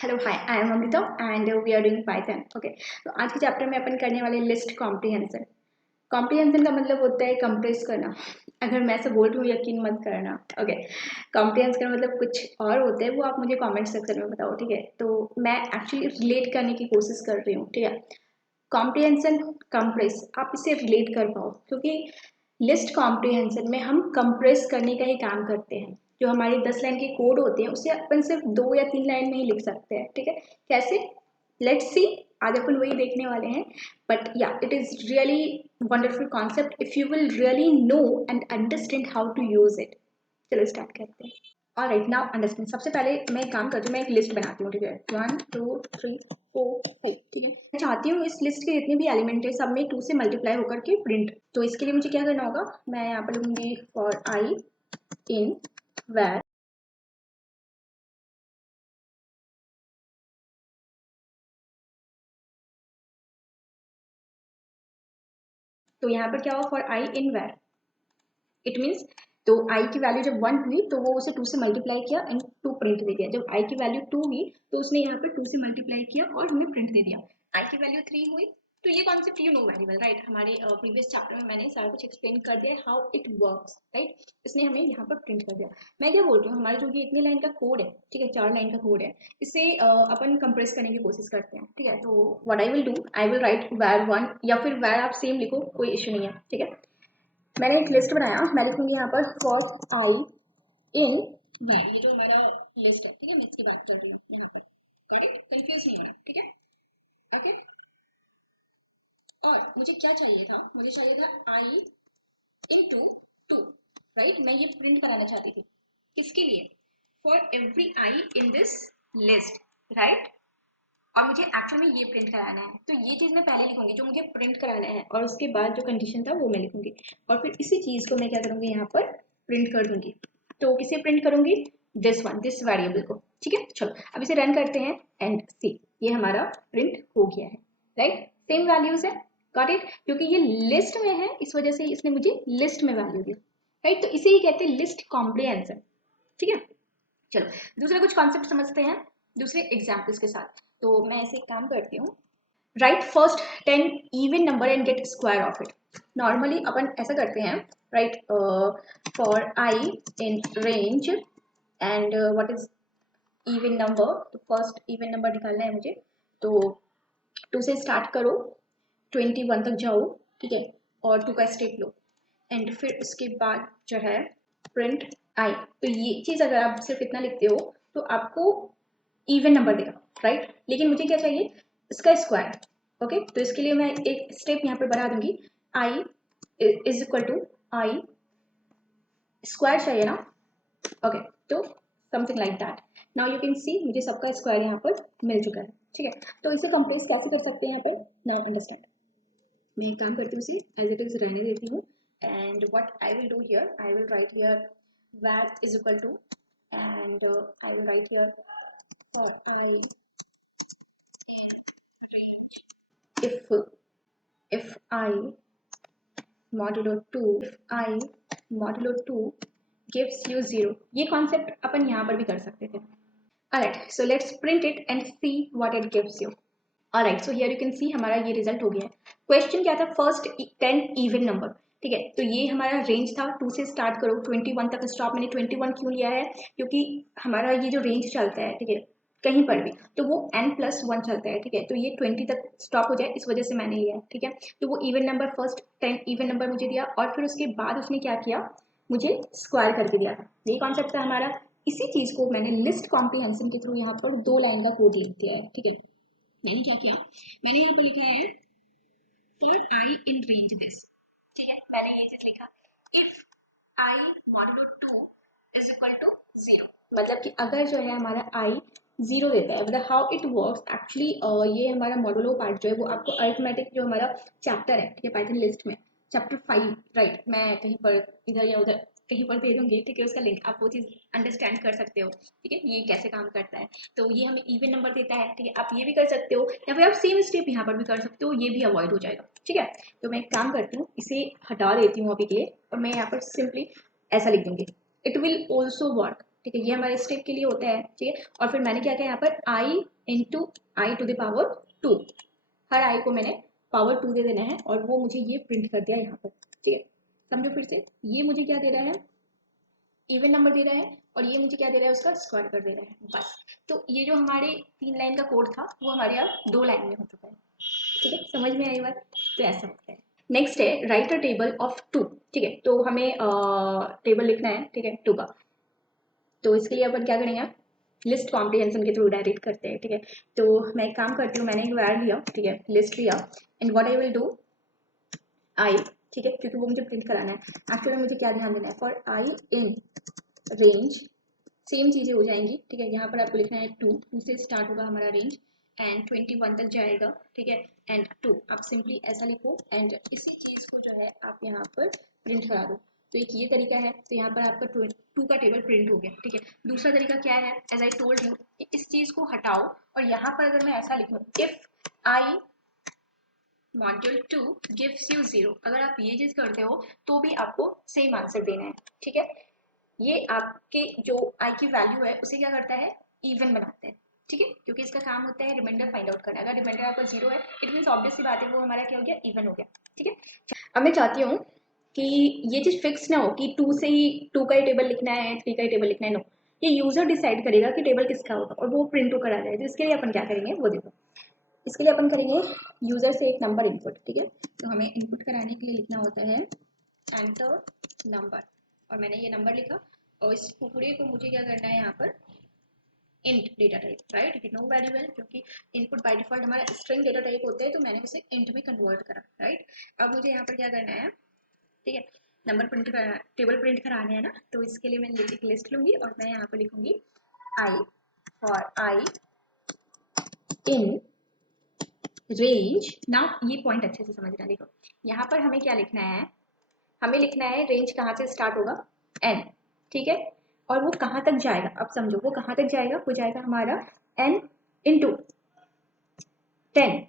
Hello hi I am Amrita and we are doing Python. Okay, तो आज के chapter में अपन करने वाले लिस्ट कॉम्प्रिहेंशन। कॉम्प्रिहेंशन का मतलब होता है कंप्रेस करना। अगर मैं ऐसे बोल रही हूँ यकीन मत करना। ओके, कॉम्प्रिहेंस का मतलब कुछ और होता है, वो आप मुझे कमेंट सेक्शन में बताओ, ठीक है। तो मैं एक्चुअली रिलेट करने की कोशिश कर रही हूँ, ठीक है। कॉम्प्रिहेंशन, कंप्रेस, आप इसे रिलेट कर पाओ, क्योंकि लिस्ट कॉम्प्रिहेंशन में हम कंप्रेस करने का ही काम करते हैं। जो हमारे 10 लाइन के कोड होते हैं उसे अपन सिर्फ 2 या 3 लाइन में ही लिख सकते हैं, ठीक है। कैसे, लेट्स सी, आज अपन वही देखने वाले हैं। बट या it is really wonderful concept if you will really know and understand how to use it. चलो स्टार्ट करते हैं। Alright, now understand. सबसे पहले मैं एक काम करती हूँ, मैं एक लिस्ट बनाती हूँ, ठीक है। 1 2 3 4 5, ठीक है। मैं चाहती हूँ इस लिस्ट के जितने भी एलिमेंट है सब में 2 से मल्टीप्लाई होकर के प्रिंट। तो इसके लिए मुझे क्या करना होगा, मैं यहाँ पर लिखूंगी फॉर आई इन वेर। तो यहाँ पर क्या हुआ, for i in where, it means तो आई की वैल्यू जब 1 हुई तो वो उसे 2 से मल्टीप्लाई किया एंड 2 प्रिंट दे दिया। जब आई की वैल्यू 2 हुई तो उसने यहाँ पर 2 से मल्टीप्लाई किया और हमें प्रिंट दे दिया। आई की वैल्यू 3 हुई, तो ये concept you know very well, right. हमारे प्रीवियस चैप्टर में मैंने सारा कुछ एक्सप्लेन कर दिया हाउ इट वर्क्स, राइट। इसने हमें यहाँ पर प्रिंट कर दिया। मैं क्या बोल रही हूँ, हमारे जो ये इतने लाइन का कोड है, ठीक है, 4 लाइन का कोड है, इसे अपन कंप्रेस करने की कोशिश करते हैं, ठीक है। तो what I will do, I will right where 1 या फिर where आप सेम लिखो, कोई इशू नहीं है, ठीक है। मैंने एक लिस्ट बनाया, मैं लिखूंगी यहाँ पर फॉर आई इन वेर। ये जो हमारा लिस्ट है, ठीक है, मैं इसकी बात कर रही हूँ यहाँ पर, कंफ्यूज नहीं है, ठीक है। ओके, और मुझे क्या चाहिए था, मुझे चाहिए था आई इनटू 2, राइट। मैं ये प्रिंट कराना चाहती थी, किसके लिए, for every I in this list, right. और मुझे एक्चुअल में ये प्रिंट कराना है, तो ये चीज़ मैं पहले लिखूंगी जो मुझे प्रिंट कराना है, और उसके बाद जो कंडीशन था वो मैं लिखूंगी, और फिर इसी चीज़ को मैं क्या करूंगी, यहाँ पर प्रिंट कर दूंगी। तो किसे प्रिंट करूंगी, दिस वन, दिस वेरिएबल को, ठीक है। चलो अब इसे रन करते हैं एंड सी, ये हमारा प्रिंट हो गया है, राइट। सेम वैल्यूज है, गॉट इट, क्योंकि ये लिस्ट में है इस वजह से इसने मुझे लिस्ट में वैल्यू दी, राइट। तो इसे ही कहते हैं लिस्ट कॉम्प्रिहेंशन, ठीक है। चलो दूसरा कुछ कॉन्सेप्ट समझते हैं दूसरे एग्जाम्पल्स के साथ। तो मैं ऐसे एक काम करती हूँ, right first 10 even number and get square of it. Normally अपन ऐसा करते हैं, right, for i in range and what is even number. तो फर्स्ट इवन नंबर निकालना है मुझे, तो 2 से स्टार्ट करो, 21 तक जाओ, ठीक है, और 2 का स्टेप लो, एंड फिर उसके बाद जो है प्रिंट आई। तो ये चीज़ अगर आप सिर्फ इतना लिखते हो तो आपको इवन नंबर देगा, राइट। लेकिन मुझे क्या चाहिए, इसका स्क्वायर। ओके, तो इसके लिए मैं एक स्टेप यहाँ पर बढ़ा दूंगी, i is equal to i square चाहिए ना। ओके, तो something like that. Now you can see मुझे सबका स्क्वायर यहाँ पर मिल चुका है, ठीक है। तो इसे कंप्रेस कैसे कर सकते हैं यहाँ पर, नाउ अंडरस्टैंड। मैं एक काम करती हूँ, इसे एज इट इज रहने देती हूँ, and what I will do here, I will write here that is equal to, and I will write here for i if if I modulo 2, if I modulo 2 gives you 0, ये concept अपन यहाँ पर भी कर सकते थे। Alright, so let's print it and see what it gives you. Alright, so here you can see हमारा ये result हो गया है। क्वेश्चन क्या था, फर्स्ट 10 इवन नंबर, ठीक है। तो ये हमारा रेंज था, 2 से स्टार्ट करो 21 तक स्टॉप। मैंने 21 क्यों लिया है, क्योंकि हमारा ये जो रेंज चलता है, ठीक है, कहीं पर भी तो वो n+1 चलता है, ठीक है। तो ये 20 तक स्टॉप हो जाए इस वजह से मैंने लिया है, ठीक है। तो वो even number first 10 even number मुझे दिया, और फिर उसके बाद उसने क्या किया, मुझे स्क्वायर करके दिया था। यही कॉन्सेप्ट था हमारा। इसी चीज़ को मैंने लिस्ट कॉम्प्रिहेंशन के थ्रू यहाँ पर 2 लाइन का कोड लिख दिया है, ठीक है। मैंने क्या किया, मैंने यहाँ पर लिखा है for i in range this, ठीक है। मैंने ये चीज लिखा, if i modulo 2 is equal to 0, मतलब कि अगर जो है हमारा आई 0 देता है, मतलब हाउ इट वर्क्स एक्चुअली, ये हमारा मॉडुलो पार्ट जो है वो आपको अरिथमेटिक जो हमारा चैप्टर है, ठीक है, पाइथन लिस्ट में चैप्टर 5, राइट, मैं कहीं पर इधर या उधर कहीं पर दे दूंगी, ठीक है, उसका लिंक, आप वो चीज़ अंडरस्टैंड कर सकते हो, ठीक है, ये कैसे काम करता है। तो ये हमें इवन नंबर देता है, ठीक है। आप ये भी कर सकते हो, या फिर आप सेम स्टेप यहाँ पर भी कर सकते हो, ये भी अवॉइड हो जाएगा, ठीक है। तो मैं एक काम करती हूँ, इसे हटा देती हूँ अभी के लिए, और मैं यहाँ पर सिंपली ऐसा लिख दूंगी, इट विल ऑल्सो वर्क, ठीक है, ये हमारे स्टेप के लिए होता है। ठीक है, और फिर मैंने क्या किया यहाँ पर i into i to the power 2, हर आई को मैंने पावर 2 दे देना है और वो मुझे ये प्रिंट कर दिया यहाँ पर। ठीक है, समझो फिर से, ये मुझे क्या दे रहा है, इवन नंबर दे रहा है, और ये मुझे क्या दे रहा है, उसका स्क्वायर कर दे रहा है, बस। तो ये जो हमारे 3 लाइन का कोड था वो हमारे अब 2 लाइन में हो चुका है। ठीक है, समझ में आई बात? तो ऐसा होता है। नेक्स्ट है राइट अ टेबल ऑफ 2। ठीक है, तो हमें टेबल लिखना है, ठीक है, 2 का। तो इसके लिए अपन क्या करेंगे, लिस्ट कॉम्प्रिहेंशन के थ्रू डायरेक्ट करते हैं। ठीक है, तो मैं एक काम करती हूँ, मैंने एक वैर लिया, ठीक है, लिस्ट लिया, and what I will do, I, ठीक है, क्योंकि वो मुझे प्रिंट कराना है। एक्चुअली मुझे क्या ध्यान देना है, for i in range, same चीजें हो जाएंगी। ठीक है, यहाँ पर आपको लिखना है 2 से स्टार्ट होगा हमारा रेंज एंड 21 तक जाएगा। ठीक है, एंड 2, आप सिंपली ऐसा लिखो एंड इसी चीज को जो है आप यहाँ पर प्रिंट करा दो। तो एक ये तरीका है, तो यहाँ पर आपका 2 का टेबल प्रिंट हो गया। ठीक है, दूसरा तरीका क्या है, एज आई टोल्ड यू, इस चीज को हटाओ और यहाँ पर अगर मैं ऐसा लिखूँ, if I module 2 gives you 0, अगर आप ये चीज करते हो तो भी आपको सेम आंसर देना है। ठीक है, ये आपके जो आई की वैल्यू है उसे क्या करता है, इवन बनाता है। ठीक है, क्योंकि इसका काम होता है रिमाइंडर फाइंड आउट करना। अगर रिमाइंडर आपका 0 है, इट मीन ऑब्वियस सी बात है वो हमारा क्या हो गया, इवन हो गया। ठीक है, अब मैं चाहती हूँ कि ये चीज फिक्स ना हो कि 2 से ही 2 का ही टेबल लिखना है, 3 का ही टेबल लिखना है। नो, ये यूजर डिसाइड करेगा कि टेबल किसका होगा और वो प्रिंट होकर आ जाए। तो इसके लिए अपन क्या करेंगे वो देखो, इसके लिए अपन करेंगे यूजर से एक नंबर इनपुट। ठीक है, तो हमें इनपुट कराने के लिए लिखना होता है एंटर नंबर, और मैंने ये नंबर लिखा और इस पूरे को मुझे क्या करना है यहाँ पर int data type, right, you know very well, क्योंकि इनपुट बाय डिफॉल्ट हमारा स्ट्रिंग डेटा टाइप होता है, तो मैंने उसे इंट में कन्वर्ट करा, राइट। अब मुझे यहाँ पर क्या करना है, ठीक है, नंबर प्रिंट करना, टेबल प्रिंट कराने हैं ना, तो इसके लिए मैं एक लिस्ट लूंगी और मैं यहाँ पर लिखूंगी आई, फॉर आई इन रेंज। ना ये पॉइंट अच्छे से समझना, देखो यहाँ पर हमें क्या लिखना है, हमें लिखना है रेंज कहाँ से स्टार्ट होगा, एन। ठीक है, और वो कहाँ तक जाएगा, अब समझो वो कहाँ तक जाएगा, वो जाएगा हमारा एन इंटू 10,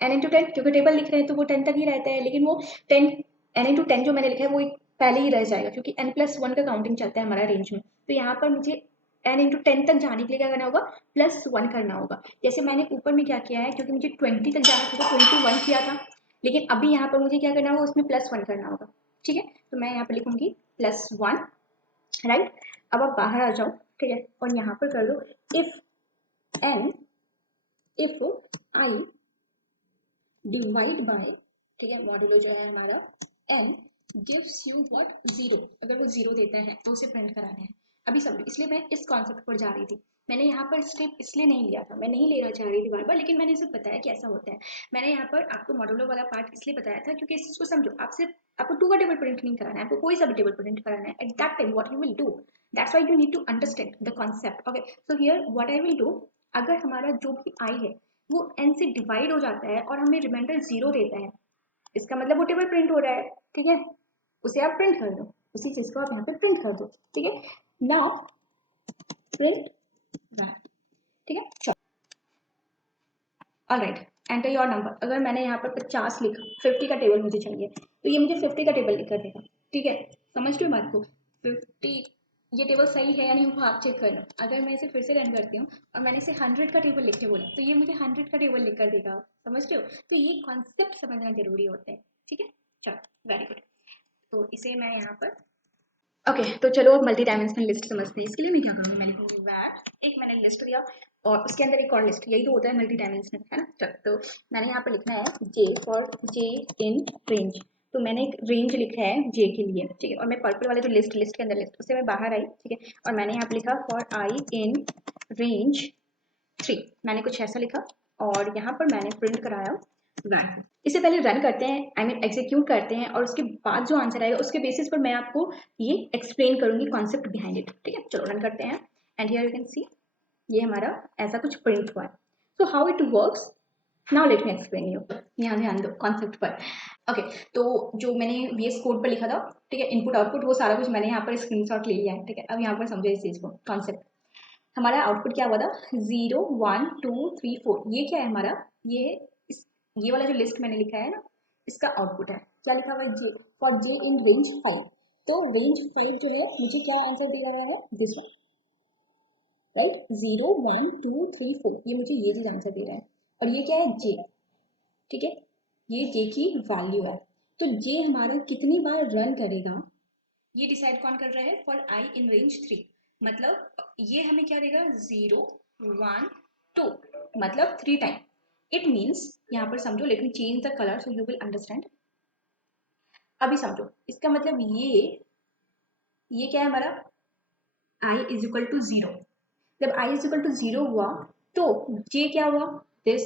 एन इंटू 10, क्योंकि टेबल लिख रहे हैं तो वो 10 तक ही रहता है, लेकिन वो 10, एन इंटू 10 जो मैंने लिखा है वो पहले ही रह जाएगा, क्योंकि n+1 का काउंटिंग चलता है हमारा रेंज में। तो यहाँ पर मुझे एन इंटू 10 तक जाने के लिए क्या करना होगा, +1 करना होगा। जैसे मैंने ऊपर में क्या किया है, क्योंकि मुझे 20 तक जाना था तो 21 किया था, लेकिन अभी यहाँ पर मुझे क्या करना होगा, उसमें +1 करना होगा। ठीक है, तो मैं यहाँ पर लिखूंगी +1, राइट। अब आप बाहर आ जाओ, ठीक है, और यहाँ पर कर दो if n, if i divide by, ठीक है, मॉड्यूलो जो है हमारा एन गिव्स यू व्हाट 0, अगर वो 0 देता है तो उसे प्रिंट कराना है। अभी समझो, इसलिए मैं इस कॉन्सेप्ट पर जा रही थी। मैंने यहाँ पर स्टेप इसलिए नहीं लिया था, मैं नहीं लेना चाह रही थी बार बार, लेकिन मैंने इसे बताया कि ऐसा होता है। मैंने यहाँ पर आपको मॉड्यूलो वाला पार्ट इसलिए बताया था क्योंकि इस चीज को समझो, आपको 2 का टेबल प्रिंट नहीं कराना है, आपको कोई सा भी टेबल प्रिंट कराना है। At that time what you will do, that's why you need to understand the concept. Okay, so here what I will do, अगर हमारा जो भी आई है वो n से डिवाइड हो जाता है और हमें रिमाइंडर 0 देता है, इसका मतलब वो टेबल प्रिंट हो रहा है। ठीक है, उसे आप प्रिंट कर दो, उसी चीज को आप यहाँ पे प्रिंट कर दो। ठीक है, नाउ प्रिंट दैट। ठीक है, चलो, ऑलराइट, एंटर योर नंबर। अगर मैंने यहाँ पर 50 लिखा, 50 का टेबल मुझे चाहिए, तो ये मुझे 50 का टेबल लिख कर देगा। ठीक है, समझ रहे हो बात को, 50 ये टेबल सही है या नहीं वो आप चेक कर लो। अगर मैं इसे फिर से रन करती हूँ और मैंने इसे 100 का टेबल लिख के बोला, तो ये मुझे 100 का टेबल लिख कर देगा। समझ रहे हो, तो ये कॉन्सेप्ट समझना जरूरी होता है। ठीक है, चलो, वेरी गुड। तो इसे मैं यहाँ पर ओके, तो चलो अब मल्टी डायमेंशनल लिस्ट समझते हैं। इसके लिए मैं क्या करूँगी, मैं लिखूंगी वैट, एक मैंने लिस्ट दिया और उसके अंदर एक और लिस्ट, यही तो होता है मल्टी डायमेंशनल, है ना। चलो, तो मैंने यहाँ पर लिखना है J for J in range. तो मैंने एक रेंज लिखा है जे के लिए, ठीक है, और मैं पर्पल वाले जो लिस्ट के अंदर लिस्ट, उससे मैं बाहर आई। ठीक है, और मैंने यहाँ पर लिखा फॉर आई इन रेंज 3, मैंने कुछ ऐसा लिखा और यहाँ पर मैंने प्रिंट कराया रन। इसे पहले रन करते हैं, आई मीन एग्जीक्यूट करते हैं, और उसके बाद जो आंसर आएगा उसके बेसिस पर मैं आपको ये एक्सप्लेन करूंगी कॉन्सेप्ट बिहाइंड इट। ठीक है, चलो रन करते हैं एंड हियर यू कैन सी ये हमारा ऐसा कुछ प्रिंट हुआ है। So how it works, now let me explain you. यहाँ ध्यान दो कॉन्सेप्ट पर। ओके, तो जो मैंने VS कोड पर लिखा था, ठीक है, इनपुट आउटपुट वो सारा कुछ मैंने यहाँ पर स्क्रीनशॉट ले लिया है। ठीक है, अब यहाँ पर समझो इस चीज को, कॉन्सेप्ट। हमारा आउटपुट क्या हुआ था, 0 1 2 3 4, ये क्या है हमारा, ये ये वाला जो लिस्ट मैंने लिखा है ना, इसका आउटपुट है। क्या लिखा हुआ है, J for J in range 5। तो रेंज 5 जो है मुझे क्या आंसर दे रहा है, दिस वन। राइट, 0 1 2 3 4, ये मुझे ये चीज आंसर दे रहा है। और ये क्या है, जे, ठीक है, ये जे की वैल्यू है। तो जे हमारा कितनी बार रन करेगा ये डिसाइड कौन कर रहा है, फॉर आई इन रेंज 3। मतलब ये हमें क्या देगा, 0 1 2, मतलब 3 टाइम। इट मीन्स, यहाँ पर समझो, लेकिन change the colour so you will understand. अभी समझो इसका मतलब, ये क्या है हमारा, आई इज इक्वल टू 0। जब आई इज इक्वल टू 0 हुआ तो जे क्या हुआ, दिस,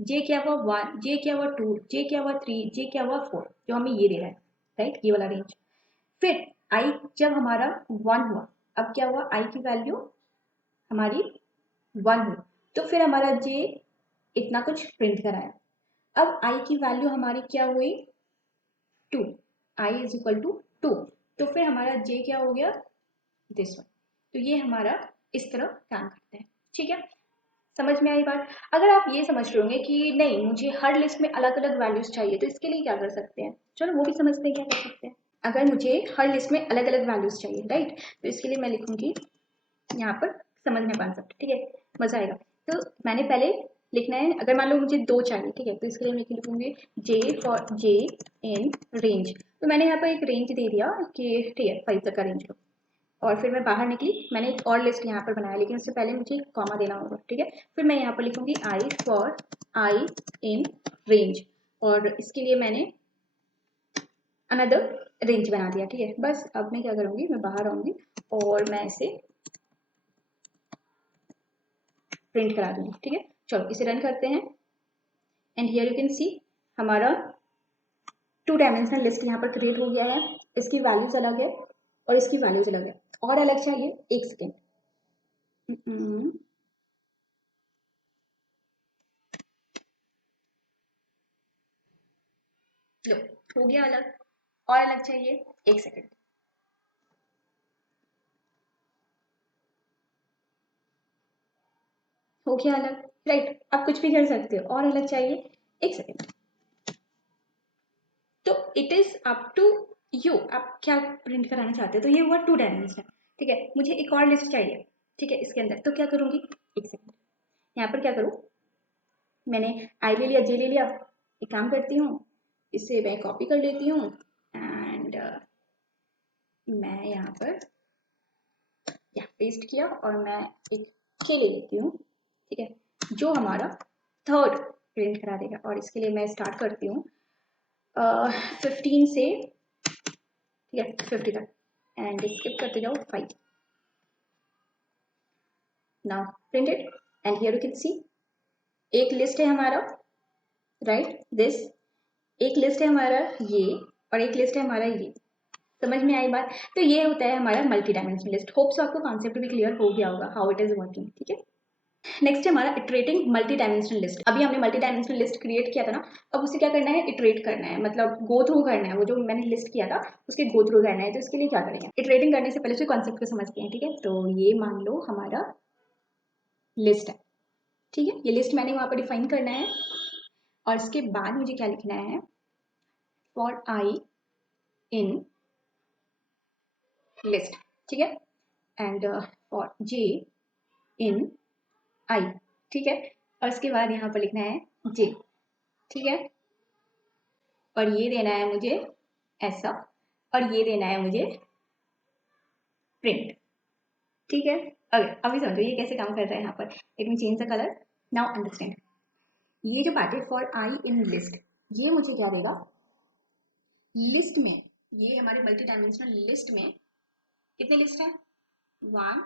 जे क्या हुआ 1, जे क्या हुआ 2, जे क्या हुआ 3, जे क्या हुआ 4, जो हमें ये दे रहा है, राइट, ये वाला रेंज। फिर आई जब हमारा 1 हुआ, अब क्या हुआ, आई की वैल्यू हमारी 1 हुई, तो फिर हमारा जे इतना कुछ प्रिंट कराया। अब आई की वैल्यू हमारी क्या हुई, 2, आई इज इक्वल टू 2, तो फिर हमारा जे क्या हो गया, दिस वन। तो ये हमारा इस तरह काम करता है, ठीक है, समझ में आई बात। अगर आप ये समझ रहे होंगे कि नहीं मुझे हर लिस्ट में अलग अलग वैल्यूज चाहिए, तो इसके लिए क्या कर सकते हैं, चलो वो भी समझते हैं क्या कर सकते हैं। अगर मुझे हर लिस्ट में अलग अलग वैल्यूज चाहिए, राइट, तो इसके लिए मैं लिखूंगी यहाँ पर, समझने कॉन्सेप्ट, ठीक है, मजा आएगा। तो मैंने पहले लिखना है, अगर मान लो मुझे 2 चाहिए, ठीक है, तो इसके लिए मैं लिखूंगी J for J in range. तो मैंने यहाँ पर एक रेंज दे दिया कि ठीक है 5 तक का रेंज लो, और फिर मैं बाहर निकली, मैंने एक और लिस्ट यहाँ पर बनाया, लेकिन उससे पहले मुझे कॉमा देना होगा, ठीक है। फिर मैं यहाँ पर लिखूंगी I for i in range, और इसके लिए मैंने अनदर रेंज बना दिया, ठीक है। बस अब मैं क्या करूँगी, मैं बाहर आऊँगी और मैं इसे प्रिंट करा दूंगी, ठीक है। चलो इसे रन करते हैं, एंड हियर यू कैन सी हमारा 2 डायमेंशनल लिस्ट यहाँ पर क्रिएट हो गया है। इसकी वैल्यूज अलग है और इसकी वैल्यूज अलग है। और अलग चाहिए, एक सेकेंड, लो, हो गया अलग। और अलग चाहिए, एक सेकेंड, हो गया अलग, राइट। आप कुछ भी कर सकते हो, और अलग चाहिए, एक सेकेंड। तो it is up to you, आप क्या प्रिंट कराना चाहते हो। तो ये हुआ 2 डायमेंशन, ठीक है। मुझे एक और लिस्ट चाहिए, ठीक है, इसके अंदर, तो क्या करूंगी, एक सेकेंड, यहाँ पर क्या करूँ, मैंने आई ले लिया, जे ले लिया, एक काम करती हूँ, इसे मैं कॉपी कर लेती हूँ, एंड मैं यहाँ पर या पेस्ट किया, और मैं एक के ले लेती हूँ, ठीक है, जो हमारा थर्ड प्रिंट करा देगा। और इसके लिए मैं स्टार्ट करती हूँ 15 से, ठीक है, 50 तक, एंड स्किप करते जाओ 5। Now printed, and here you can सी एक लिस्ट है हमारा, राइट, दिस, एक लिस्ट है हमारा ये, और एक लिस्ट है हमारा ये। समझ में आई बात। तो ये होता है हमारा multi dimensional list. Hope so आपको कॉन्सेप्ट भी क्लियर हो गया होगा हाउ इट इज वर्किंग, ठीक है। नेक्स्ट है हमारा इटरेटिंग मल्टी डायमेंशनल लिस्ट। अभी हमने मल्टी डायमेंशनल लिस्ट क्रिएट किया था ना, अब उसे क्या करना है, इटरेट करना है, मतलब गो थ्रू करना है। वो जो मैंने लिस्ट किया था उसके गो थ्रू करना है। तो इसके लिए क्या करेंगे, इटरेटिंग करने से पहले उसके कॉन्सेप्ट को समझते हैं, ठीक है। तो ये मान लो हमारा लिस्ट है, ठीक है, ये लिस्ट मैंने वहां पर डिफाइन करना है, और इसके बाद मुझे क्या लिखना है, फॉर आई इन लिस्ट, ठीक है, एंड फॉर जे इन आई, ठीक है। और इसके बाद यहाँ पर लिखना है जे, ठीक है, और ये देना है मुझे ऐसा, और ये देना है मुझे प्रिंट, ठीक है। अगर अभी समझो ये कैसे काम कर रहा है यहाँ पर, let me change the colour, now understand. ये जो बात है फॉर आई इन लिस्ट, ये मुझे क्या देगा, लिस्ट में, ये हमारे मल्टी डायमेंशनल लिस्ट में कितने लिस्ट है, 1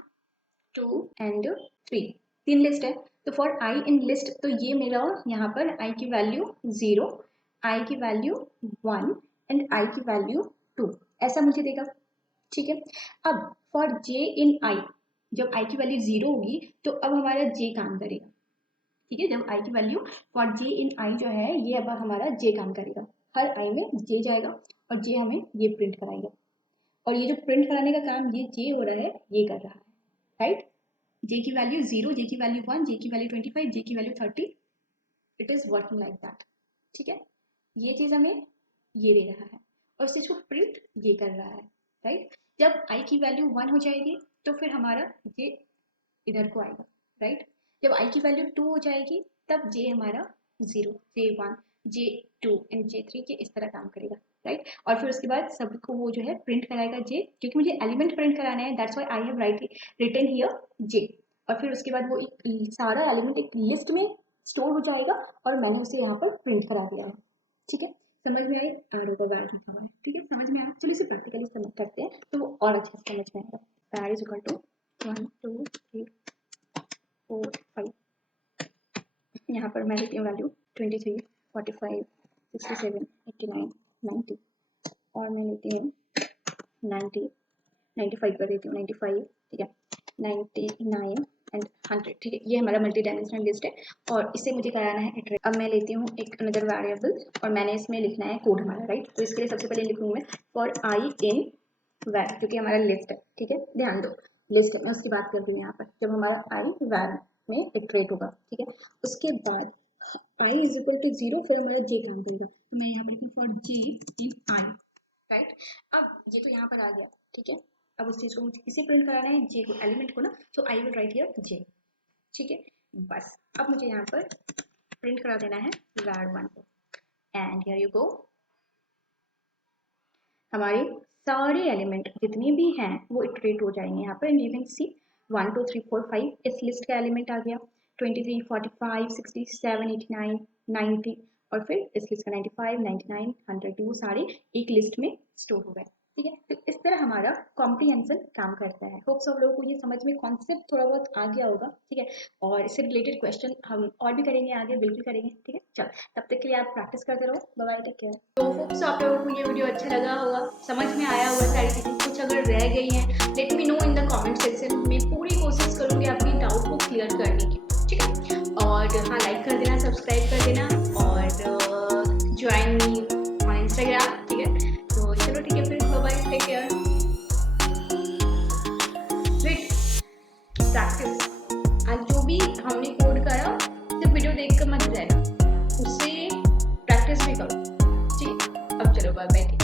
2 एंड 3, 3 लिस्ट है। तो फॉर आई इन लिस्ट, तो ये मेरा यहाँ पर आई की वैल्यू 0, आई की वैल्यू 1 एंड आई की वैल्यू 2, ऐसा मुझे देगा, ठीक है। अब फॉर जे इन आई, जब आई की वैल्यू 0 होगी तो अब हमारा जे काम करेगा, ठीक है। जब आई की वैल्यू फॉर जे इन आई जो है, ये अब हमारा जे काम करेगा, हर आई में जे जाएगा, और जे हमें ये प्रिंट कराएगा। और ये जो प्रिंट कराने का काम ये जे हो रहा है, ये कर रहा है, राइट। जे की वैल्यू 0, जे की वैल्यू 1, जे की वैल्यू 25, जे की value 30, it is working like that, ठीक है। ये चीज हमें ये दे रहा है, और इस चीज को प्रिंट ये कर रहा है, राइट। जब आई की वैल्यू 1 हो जाएगी तो फिर हमारा ये इधर को आएगा, राइट। जब i की वैल्यू 2 हो जाएगी तब j हमारा 0, j1, j2 एंड j3 के इस तरह काम करेगा, राइट। और फिर उसके बाद सबको वो जो है प्रिंट कराएगा j, क्योंकि मुझे एलिमेंट प्रिंट कराना है, that's why I have written here j। और फिर उसके बाद वो एक सारा एलिमेंट एक लिस्ट में स्टोर हो जाएगा और मैंने उसे यहाँ पर प्रिंट करा दिया है, ठीक है। समझ में आई? आर होगा वैर लिखा हुआ है, ठीक है, समझ में आया। चलो इसे प्रैक्टिकली समझ करते हैं तो वो और अच्छे से समझ में आएगा। वैर इज इक्वल टू 1 2 3 4 5, यहाँ पर मैं लेती हूँ वैल्यू 23 45 67 89 90, और मैं लेती हूँ 90 95 कर देती हूँ, 95, ठीक है, 99 एंड 100, ठीक है। ये हमारा मल्टी डायमेंशनल लिस्ट है और इसे मुझे कराना है इटरेट। अब मैं लेती हूँ एक अनदर वेरिएबल और मैंने इसमें लिखना है कोड हमारा, राइट। तो इसके लिए सबसे पहले लिखूँगी मैं फॉर आई इन वैर, क्योंकि हमारा लिस्ट है, ठीक है, ध्यान दो लिस्ट है, मैं उसकी बात कर रही हूँ यहाँ पर। जब हमारा आई वैर में इटरेट होगा, ठीक है, उसके बाद आई इज इक्वल टू 0, फिर हमारा जे काम करेगा। तो मैं यहाँ पर लिखूँ for J in I, right. अब ये तो यहाँ पर आ गया, ठीक है। अब उस चीज को मुझे इसी प्रिंट कराना है जे को, एलिमेंट को ना, सो आई विल राइट हियर जे, ठीक है। बस अब मुझे यहाँ पर प्रिंट करा देना है var1 को, एंड हियर यू गो। हमारे सारे एलिमेंट जितने भी हैं वो इटरेट हो जाएंगे यहाँ पर, एंड यू कैन सी 1 2 3 4 5 इस लिस्ट का एलिमेंट आ गया, 23 45 67 89 90, और फिर इस लिस्ट का 95 99 100, वो सारे एक लिस्ट में स्टोर हो गए, ठीक है। तो इस तरह हमारा कॉम्प्रिहेंशन काम करता है। होप सब लोगों को ये समझ में कॉन्सेप्ट थोड़ा बहुत आ गया होगा, ठीक है। और इससे रिलेटेड क्वेश्चन हम और भी करेंगे आगे, बिल्कुल करेंगे, ठीक है। चल तब तक के लिए आप प्रैक्टिस करते रहो, बाय बाय, टेक केयर। तो होप्स आप लोगों को ये वीडियो अच्छा लगा होगा, समझ में आया होगा सारी चीज़ें। कुछ अगर रह गई हैं let me know in the comment section, मैं पूरी कोशिश करूँगी आपकी डाउट को क्लियर करने की, ठीक है। और हाँ, लाइक कर देना, सब्सक्राइब कर देना और ज्वाइन मी ऑन इंस्टाग्राम, ठीक है। तो चलो ठीक है, फिर bye bye, take care. Wait, practice, आज जो भी हमने कोड करा सिर्फ वीडियो देख कर मत रहना, उससे प्रैक्टिस भी करो, ठीक है। अब चलो बाय बाय।